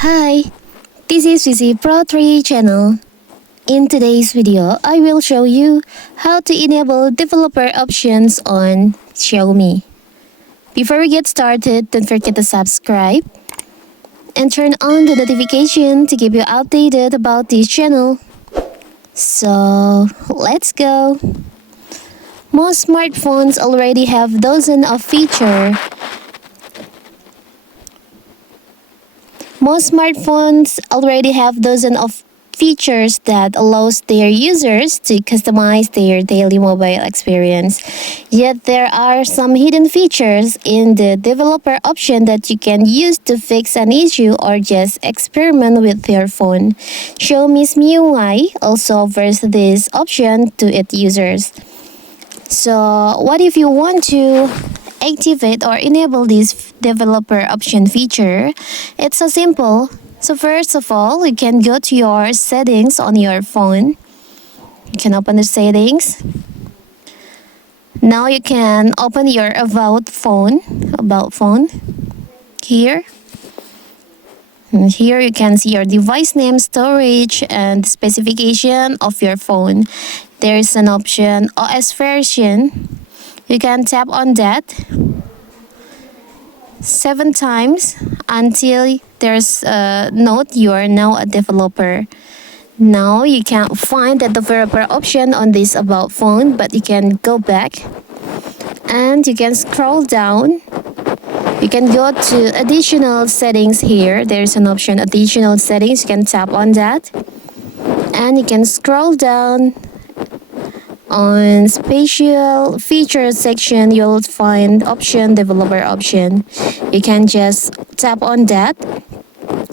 Hi, this is Vizi Pro 3 channel. In today's video, I will show you how to enable developer options on Xiaomi. Before we get started, don't forget to subscribe and turn on the notification to keep you updated about this channel. So, let's go. Most smartphones already have dozens of features. Most smartphones already have dozens of features that allows their users to customize their daily mobile experience. Yet there are some hidden features in the developer option that you can use to fix an issue or just experiment with your phone. Xiaomi's MIUI also offers this option to its users. So what if you want to activate or enable this developer option feature? It's so simple. So first of all, you can go to your settings on your phone. You can open the settings. Now you can open your about phone here. And here you can see your device name, storage, and specification of your phone. There is an option OS version. You can tap on that 7 times until there's a note you are now a developer. Now you can't find the developer option on this about phone, but you can go back and you can scroll down. You can go to additional settings here. There's an option additional settings. You can tap on that and you can scroll down. On special features section, you'll find option developer option. You can just tap on that.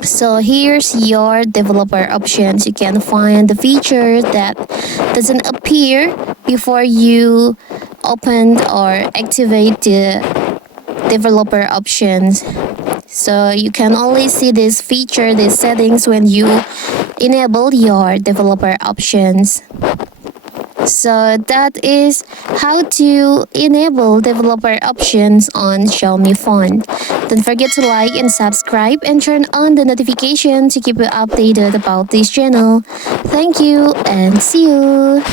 So here's your developer options. You can find the feature that doesn't appear before you open or activate the developer options. So you can only see this feature, these settings when you enable your developer options. So that is how to enable developer options on Xiaomi phone. Don't forget to like and subscribe and turn on the notification to keep you updated about this channel. Thank you and see you.